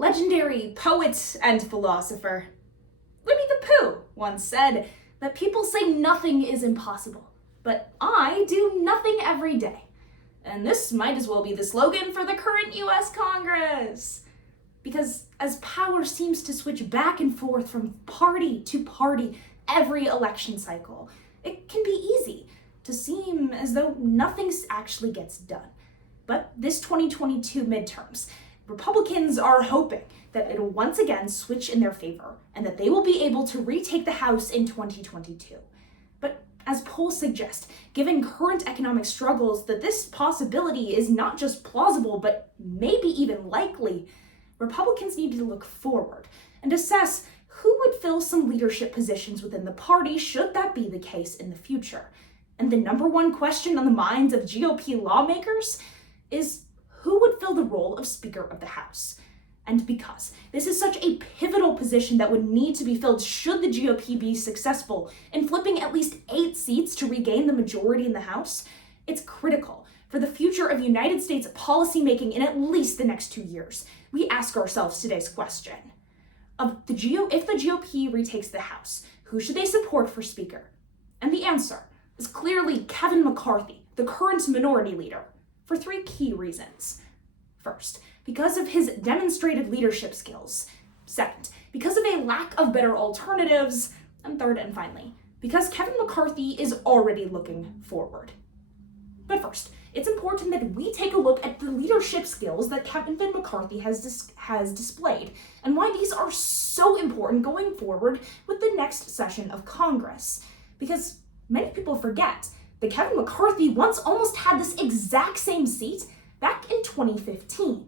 legendary poet and philosopher Winnie the Pooh once said that people say nothing is impossible, but I do nothing every day. And this might as well be the slogan for the current US Congress. Because as power seems to switch back and forth from party to party every election cycle, it can be easy to seem as though nothing actually gets done. But this 2022 midterms, Republicans are hoping that it'll once again switch in their favor and that they will be able to retake the House in 2022. But as polls suggest, given current economic struggles, that this possibility is not just plausible, but maybe even likely. Republicans need to look forward and assess who would fill some leadership positions within the party should that be the case in the future. And the number one question on the minds of GOP lawmakers is who would fill the role of Speaker of the House. And because this is such a pivotal position that would need to be filled should the GOP be successful in flipping at least 8 seats to regain the majority in the House, it's critical for the future of United States policymaking in at least the next 2 years. We ask ourselves today's question. If the GOP retakes the House, who should they support for Speaker? And the answer is clearly Kevin McCarthy, the current minority leader, for 3 key reasons. First, because of his demonstrated leadership skills. Second, because of a lack of better alternatives. And third and finally, because Kevin McCarthy is already looking forward. But first, it's important that we take a look at the leadership skills that Kevin McCarthy has displayed and why these are so important going forward with the next session of Congress. Because many people forget that Kevin McCarthy once almost had this exact same seat back in 2015,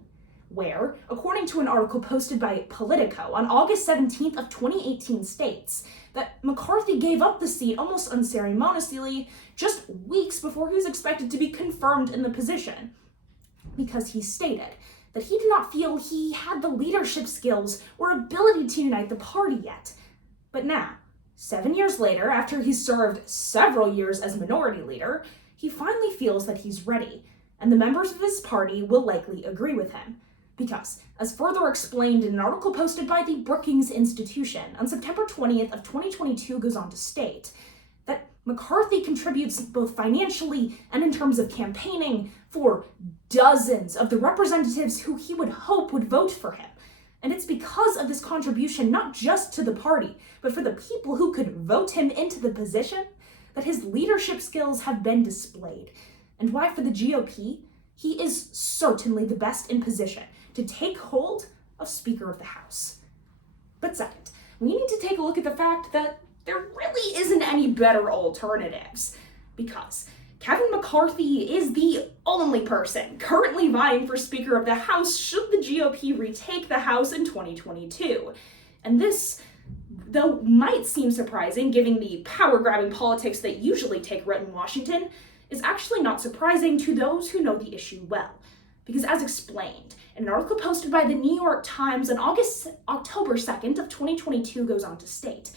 where, according to an article posted by Politico on August 17th of 2018 states, that McCarthy gave up the seat almost unceremoniously just weeks before he was expected to be confirmed in the position, because he stated that he did not feel he had the leadership skills or ability to unite the party yet. But now, 7 years later, after he served several years as minority leader, he finally feels that he's ready, and the members of his party will likely agree with him. Because, as further explained in an article posted by the Brookings Institution on September 20th of 2022 goes on to state that McCarthy contributes both financially and in terms of campaigning for dozens of the representatives who he would hope would vote for him. And it's because of this contribution, not just to the party, but for the people who could vote him into the position, that his leadership skills have been displayed. And why for the GOP, he is certainly the best in position to take hold of Speaker of the House. But second, we need to take a look at the fact that there really isn't any better alternatives, because Kevin McCarthy is the only person currently vying for Speaker of the House should the GOP retake the House in 2022. And this, though might seem surprising given the power-grabbing politics that usually take root in Washington, is actually not surprising to those who know the issue well. Because as explained, an article posted by the New York Times on October 2nd of 2022 goes on to state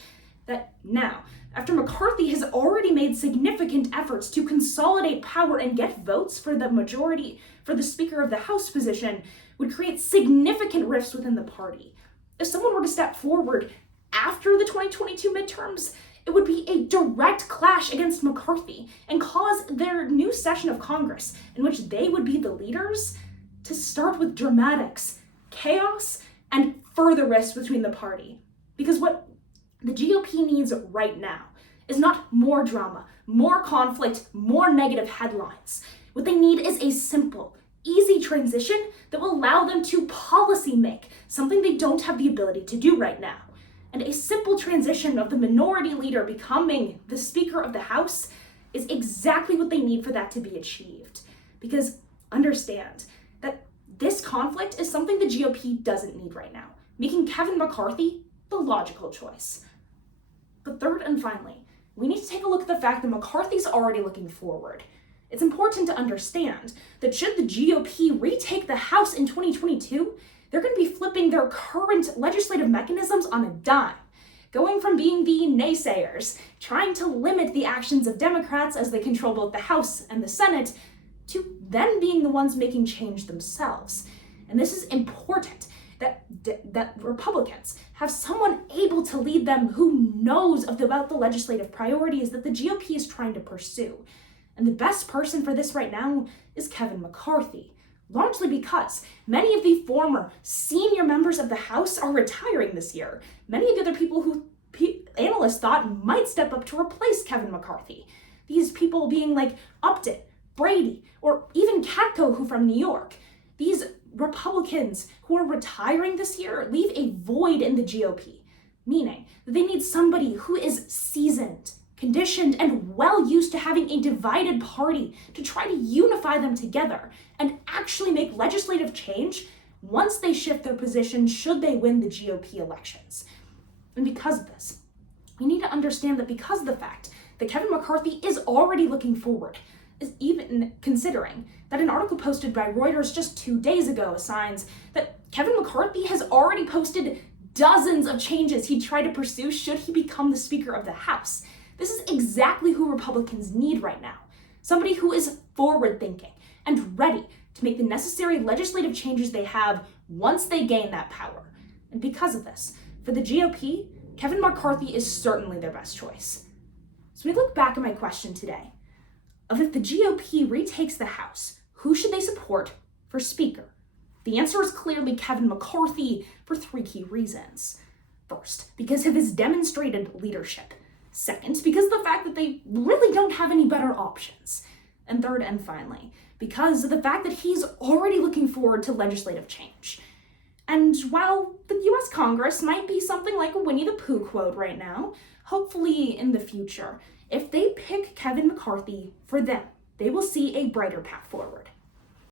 that now, after McCarthy has already made significant efforts to consolidate power and get votes for the majority for the Speaker of the House position, would create significant rifts within the party. If someone were to step forward after the 2022 midterms, it would be a direct clash against McCarthy and cause their new session of Congress, in which they would be the leaders, to start with dramatics, chaos, and further rifts between the party. Because what the GOP needs right now is not more drama, more conflict, more negative headlines. What they need is a simple, easy transition that will allow them to policy make, something they don't have the ability to do right now. And a simple transition of the minority leader becoming the Speaker of the House is exactly what they need for that to be achieved. Because understand that this conflict is something the GOP doesn't need right now, making Kevin McCarthy the logical choice. But third and finally, we need to take a look at the fact that McCarthy's already looking forward. It's important to understand that should the GOP retake the House in 2022, they're going to be flipping their current legislative mechanisms on a dime, going from being the naysayers, trying to limit the actions of Democrats as they control both the House and the Senate, to then being the ones making change themselves. And this is important, that that Republicans have someone able to lead them who knows about the legislative priorities that the GOP is trying to pursue. And the best person for this right now is Kevin McCarthy, largely because many of the former senior members of the House are retiring this year. Many of the other people who analysts thought might step up to replace Kevin McCarthy. These people being like Upton, Brady, or even Katko, who from New York. These Republicans who are retiring this year leave a void in the GOP, meaning that they need somebody who is seasoned, conditioned, and well used to having a divided party to try to unify them together and actually make legislative change once they shift their position should they win the GOP elections. And because of this, we need to understand that because of the fact that Kevin McCarthy is already looking forward, is even considering that an article posted by Reuters just 2 days ago assigns that Kevin McCarthy has already posted dozens of changes he'd try to pursue should he become the Speaker of the House. This is exactly who Republicans need right now. Somebody who is forward-thinking and ready to make the necessary legislative changes they have once they gain that power. And because of this, for the GOP, Kevin McCarthy is certainly their best choice. So we look back at my question today of if the GOP retakes the House, who should they support for Speaker? The answer is clearly Kevin McCarthy for 3 key reasons. First, because of his demonstrated leadership. Second, because of the fact that they really don't have any better options. And third and finally, because of the fact that he's already looking forward to legislative change. And while the US Congress might be something like a Winnie the Pooh quote right now, hopefully in the future, if they pick Kevin McCarthy for them, they will see a brighter path forward.